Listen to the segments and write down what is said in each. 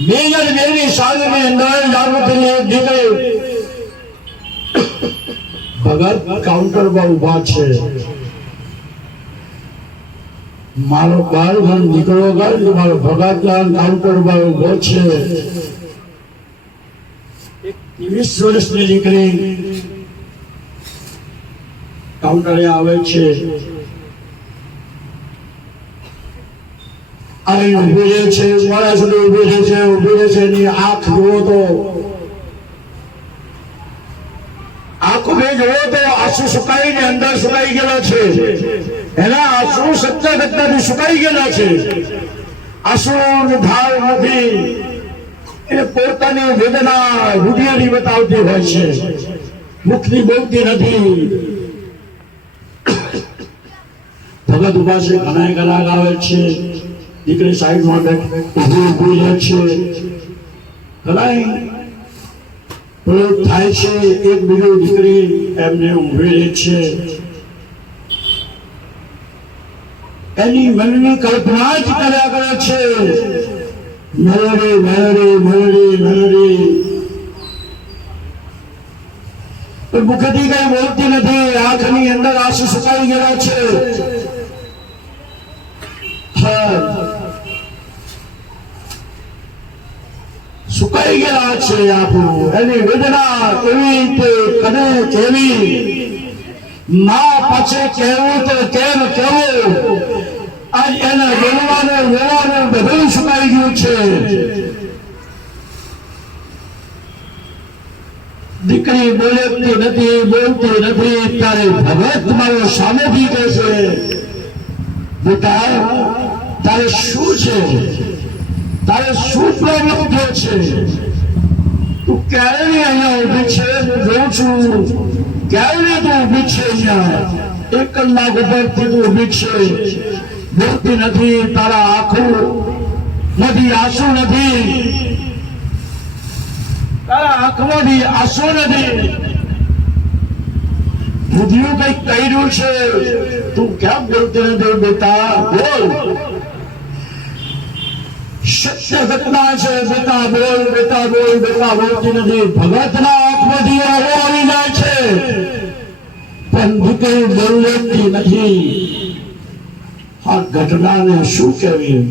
2002 સાલની અંદર જાગૃતિની દીકરી ભગત કાઉન્ટરમાં ઉભા છે. મારો બાળ ઘર નીકળો ઘર મારો ભગત કાઉન્ટરમાં ઉભો છે. 20 વર્ષની દીકરી કાઉન્ટરે આવે છે. અહીં ઉભી રહે છે, મોડા સુધી ઉભી રહે છે. એની આંખ જુઓ તો આંખો બે જુઓ તો આંસુ સુકાઈને અંદર સુકાઈ ગયેલા છે. એના આંસુ સચ્ચા ઘટનાથી સુકાઈ ગયેલા છે. આંસુ ધાર નથી. એ પોતાની વેદના રૂઢિયાની બતાવતી હોય છે, મુખની બોલતી નથી. ભગત ઉભા છે, ઘણા કલાક આવે છે. દીકરી સાઈડમાં ઉભી રહે છે. ઘણા પ્રયોગ થાય છે. એક બીજું દીકરી એમને ઊભી રહે છે. એની મનની કલ્પના જ કર્યા કરે છે. મેલડી મેલડી મેલડી મેલડી. પણ મુખથી કઈ બોલતી નથી. આંખની અંદર આંસુ સુકાઈ ગયેલા છે. સુકાઈ ગયેલા છે આંખો. એની વેદના એવી કે કને કેવી. માં પાછે કહેવું તો કેમ કેવું. આજ એના વેવાનું બધું સુકાઈ ગયું છે. દીકરી બોલતી નથી. ત્યારે ભગત મારો સામેથી કહે છે, બેટા તારે શું છે? તારે શું પ્રોબ્લેમ થયો છે? તું ક્યારે અહીંયા ઉભી છે? હું જોઉં છું ક્યારે તું ઉભી છે અહીંયા. 1 કલાક ઉપરથી તું ઉભી છે, બોલતી નથી. તારા આંખો નથી, આંસુ નથી. તારા આંખમાંથી આંસુ નથી. બુદ્ધિયું કઈક કર્યું છે. તું કેમ બોલતી નથી બેટા? બોલ. સત્ય ઘટના છે. બેટા બોલ, બેટા બોલ. બેટા બોલતી નથી. ભગતના આંખમાંથી આવો આવી જાય છે, પણ દીકરી બોલતી નથી. આ ઘટનાને શું કહેવી?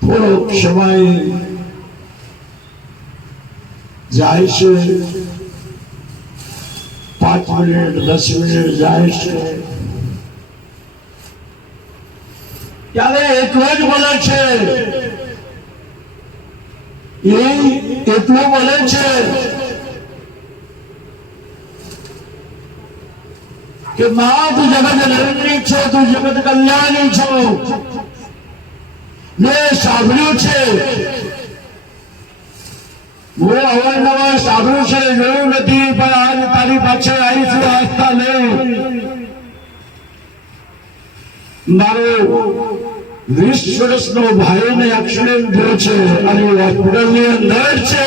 થોડો સમય જાય છે. 5 મિનિટ 10 મિનિટ જાય છે. ત્યારે એટલો જ બોલે છે. એ એટલું બોલે છે કે માં તું જગત નિર્ણય છો, તું જગત કલ્યાણી છો. મેં સાંભળ્યું છે, હું અવારનવાર સાંભળ્યું છે, જોયું નથી, પણ આજ તારી પાછળ આવી છું આસ્થા લઈ. મારો 20 વર્ષનો ભાઈને એક્સિડન્ટ થયો છે અને હોસ્પિટલની અંદર છે.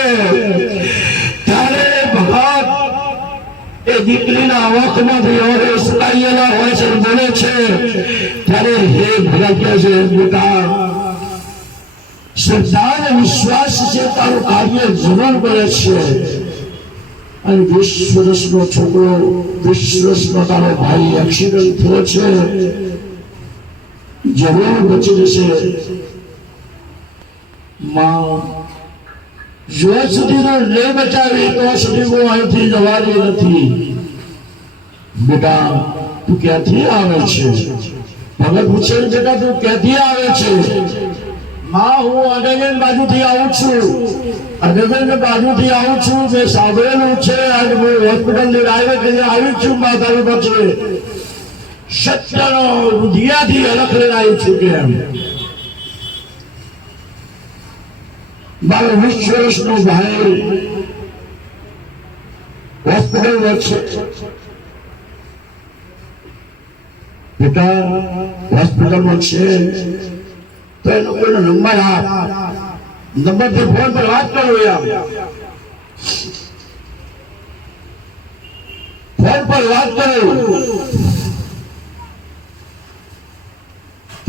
ત્યારે ભગત એ દીકરીના આંખમાંથી ઓરે સુકાયેલા હોય છે, બોલે છે. ત્યારે હે ભગત કહે છે, બેટા શ્રદ્ધા અને વિશ્વાસ છે, તારું કાર્ય જરૂર કરે છે. અને 20 વર્ષનો છોકરો, 20 વર્ષનો તારો ભાઈ એક્સિડન્ટ થયો છે, જરૂર બચી જશે. માં જો સુધી નહીં બચાવી તો સુધી હું અહીંથી જવાની નથી. બેટા તું ક્યાંથી આવે છે? ભગત પૂછે, બેટા તું ક્યાંથી આવે છે? માં હું અડગન બાજુથી આવું છું. અડગન બાજુથી આવું છું. મેં સાંભળેલું છે અને હું હોસ્પિટલની ડાયરેક્ટ આવી છું. માં તારી પાસે સત્યનો રુધિયાથી અલગ લઈને આવી છું. કેમ મારો 20 વર્ષનો ભાઈ હોસ્પિટલમાં છે. બેટા હોસ્પિટલમાં છે તો એનો કોઈનો નંબર આપ. નંબરથી ફોન પર વાત કરો. ફોન પર વાત કરો.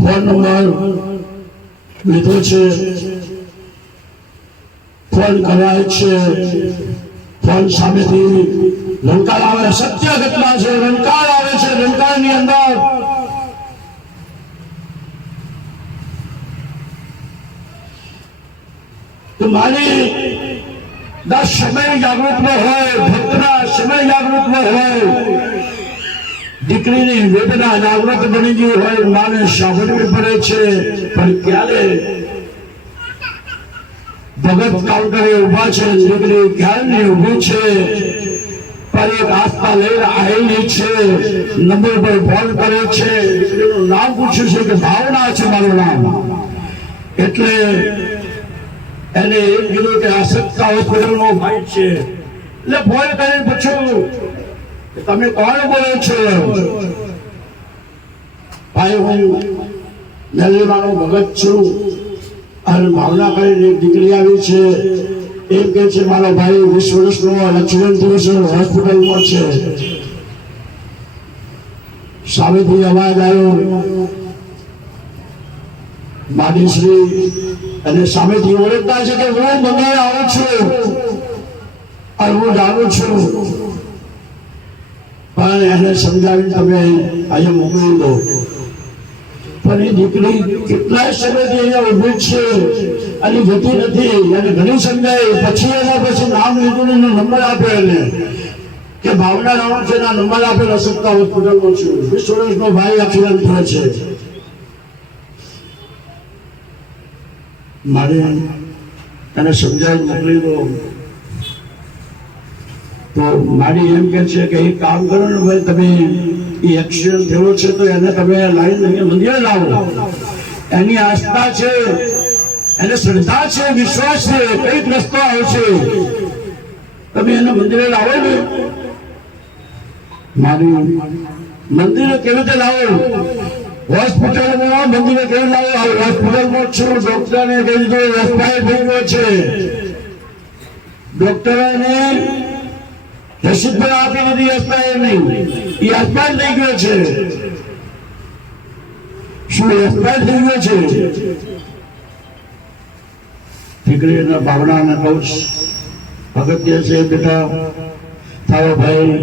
ફોન નંબર લીધો છે, ફોન કરાય છે, ફોન સામેથી રણકાર આવે, સત્ય ઘટના છે, રણકાર આવે છે, રણકારની અંદર મારી ના સમય જાગૃત ન હોય, ભક્તના સમય જાગૃત ન હોય, દીકરીની વેદના જાગૃત બની ગઈ હોય, માને સાંભળવી પડે છે. પણ ક્યારે ભગત કાઉન્ટરે ઉભા છે, દીકરી ક્યારની ઉભી છે, પણ એક આસ્થા લઈને આવેલી છે, નંબર પર ફોન કરે છે, દીકરીનું નામ પૂછ્યું છે કે ભાવના છે મારું નામ. એટલે એને એમ કીધું કે આ સત્તા હોસ્પિટલનો ભાઈ છે. એટલે ફોન કરીને પૂછ્યું કે તમે કોણ બોલો છો? ભાઈ હું મેલીમાનો ભગત છું, અને ભાવના કરીને એક દીકરી આવી છે, એમ કે છે મારો ભાઈ 20 વર્ષનો એક્સિડન્ટ થયો છે, હોસ્પિટલમાં છે. સામેથી અવાજ આવ્યો માનીશ્રી, અને સામેથી ઓળખતા છે કે હું મંદિરે આવું છું અને હું જાણું છું, પણ એને સમજાવીને તમે અહીંયા મોકલી દો. પણ એ દીકરી કેટલાય સમયથી અહીંયા ઉભી છે અને જતી નથી, અને ઘણી સમજાય. પછી એના પછી નામ લીધું ને નંબર આપ્યો એને કે ભાવના નામ છે, એના નંબર આપેલો, સત્તા હોસ્પિટલમાં છું, 20 વર્ષનો ભાઈ એક્સિડન્ટ થયો છે. મારે એને સમજાવી મોકલી દો. તો મારી એમ કે છે કે એક કામ કરો ને ભાઈ, તમે એ એક્સિડન્ટ થયો છે તો એને તમે લાવીને મંદિરે લાવો. એની આસ્થા છે, એને શ્રદ્ધા છે, વિશ્વાસ છે, કઈક રસ્તો આવશે, તમે એને મંદિરે લાવો ને. મારી મંદિરે કેવી રીતે લાવો? હોસ્પિટલમાં મંદિરે કેવી લાવો? હોસ્પિટલમાં છું, ડોક્ટરને કહી દીધું એક્સપાયર થઈ ગયો છે, ડોક્ટરોને રસીદ પર આપી દીધી, એક્સપાયર નહીં, એ એક્સપાયર થઈ ગયો છે. શું એક્સપાયર થઈ ગયો છે? દીકરીના ભાવનાને કહું અગત્ય છે, બેટા તારો ભાઈ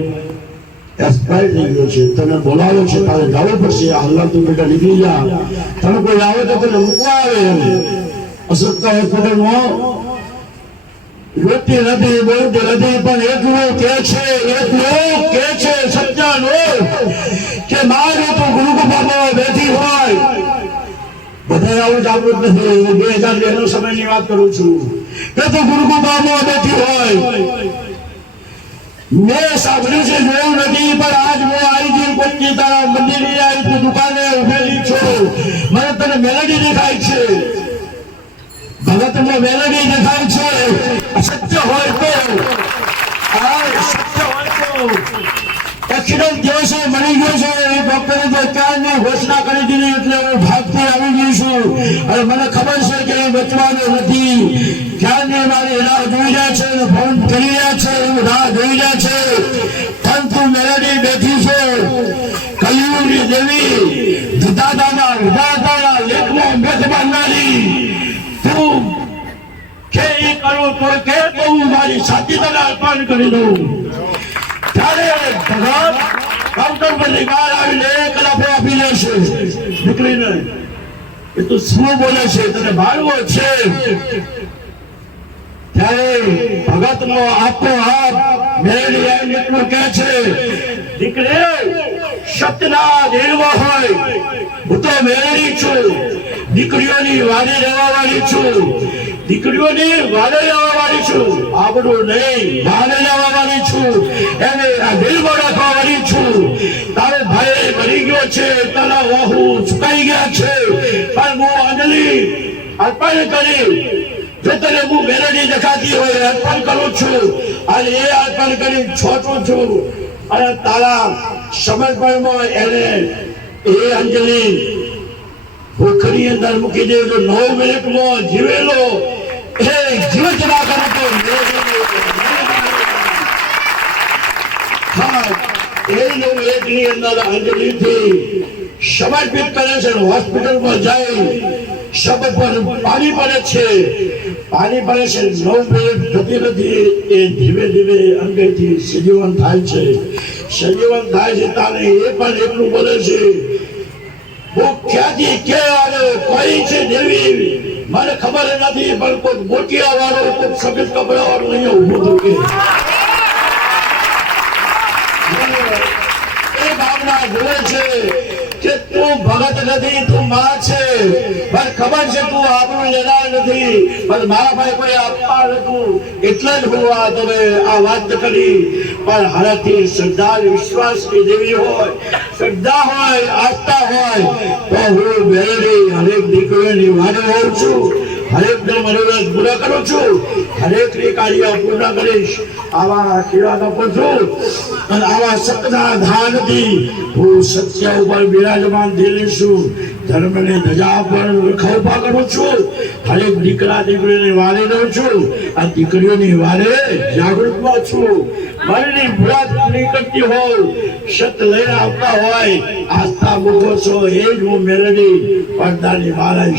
એક્સપાયર થઈ ગયો છે, તને બોલાવ્યો છે, તારે જવું પડશે, હાલમાં તું બેટા નીકળી જા. તને કોઈ આવે તો તને મૂકવા આવે. અસત્તા હોસ્પિટલમાં વ્યક્તિ નથી, બોલતી નથી, પણ એટલું કે છે સત્યનો કે મારે તો ગુરુકુપામાં બેઠી હોય. બધા આવું જાગૃત નથી. 2002 નો સમયની વાત કરું છું કે તો ગુરુકુપામાં બેઠી હોય. મેં સાંભળ્યું છે, જોયું નથી, પણ આજ હું આવી છું, કોઈ તારા મંદિરે આવી તું દુકાને ઉભેલી છું, મને તને મેલેડી દેખાય છે, ભગતમાં મેલેડી દેખાય છે. સત્ય હોય તો એક્સિડન્ટ થયો છે, મળી ગયો છે, એ ડોક્ટરે તો ક્યારની ઘોષણા કરી દીધી, એટલે હું ભાગતી આવી ગઈ છું. અને મને ખબર છે કે એ બચવાનું નથી. ક્યારની મારી રાહ જોઈ રહ્યા છે, ફોન કરી રહ્યા છે, રાહ જોઈ રહ્યા છે, પણ તું મેલેડી બેઠી છે. કલિયુગની દેવી, વિધાતાના લેખમાં મેઘ બાંધનારી, તું કે એ કરું તો કે હું મારી સાચી તને અર્પણ કરી દઉં. ત્યારે ભગવાન કાઉન્ટર પર બહાર આવીને 1 કલાક આપી દેશે દીકરીને. એ તું શું બોલે છે, તને મારવો છે? ત્યારે ભગતનો આખો હાથ મેળવી આવીને એટલું કહે છે, દીકરી સત્યના દેવા હોય, હું તો મેળવી છું, દીકરીઓની વાડી રહેવા વાળી છું, દીકરીઓની વાડે લેવા વાળી છું, આબરૂ નહીં વાડે લેવા વાળી છું, એને આ દિલમાં રાખવા વાળી છું. તારો ભાઈ મરી ગયો છે, તારા વહુ ચુકાઈ ગયા છે, પણ હું અંજલિ અર્પણ કરી, જો તને હું મેલેડી દેખાતી હોય અર્પણ કરું છું, અને એ અર્પણ કરી છોટું છું. અને તારા સમર્પણમાં એને એ અંજલિ પોખરી અંદર મૂકી દે. 9 મિનિટમાં જીવેલો એ જીવત ના કરે તો એ લોકો એકની અંદર અંજલિથી સમર્પિત કરે છે. હોસ્પિટલમાં જાય શબ્દ પર પાણી પડે છે, પાણી પડે છે, 9 મિનિટ થતી નથી, એ ધીમે ધીમે અંગેથી સજીવન થાય છે. સજીવન થાય છે તારે એ પણ એટલું બોલે છે, હું ક્યાંથી ક્યાં આવે, કોઈ છે દેવી મને ખબર નથી, પણ કોઈ મોટિયા વાળો, કોઈ સફેદ કપડા વાળો અહીંયા ઉભું થયું એ ભાવના બોલે છે કે તું ભગત નથી, તું માં છે, પણ ખબર છે તું આપણું લેનાર નથી, પણ મારા ભાઈ કોઈ આપવા નતું, એટલે જ હું આ તમે આ વાત કરી. પણ હારાથી શ્રદ્ધા વિશ્વાસની દેવી હોય, શ્રદ્ધા હોય, આસ્થા હોય તો હું મેળવી હરેક દીકરીઓની વારે હોઉં છું, હરેકને મનોરથ પૂરા કરું છું, હરેકની કાર્ય પૂર્ણ કરીશ. આવા આશીર્વાદ આપું છું અને આવા સતના ધાનથી હું સત્ય ઉપર બિરાજમાન થઈ છું, ધર્મની ધજા પર ખભા કરું છું, હરેક દીકરા દીકરીઓની વારે રહું છું, આ દીકરીઓની વારે જાગૃતમાં છું. મારી મુરાદ પૂરી કરતી હોઉં, સત લઈને આવતા હોય, આસ્થા મૂકો છો, એ જ હું મેળવી પડદાની મારા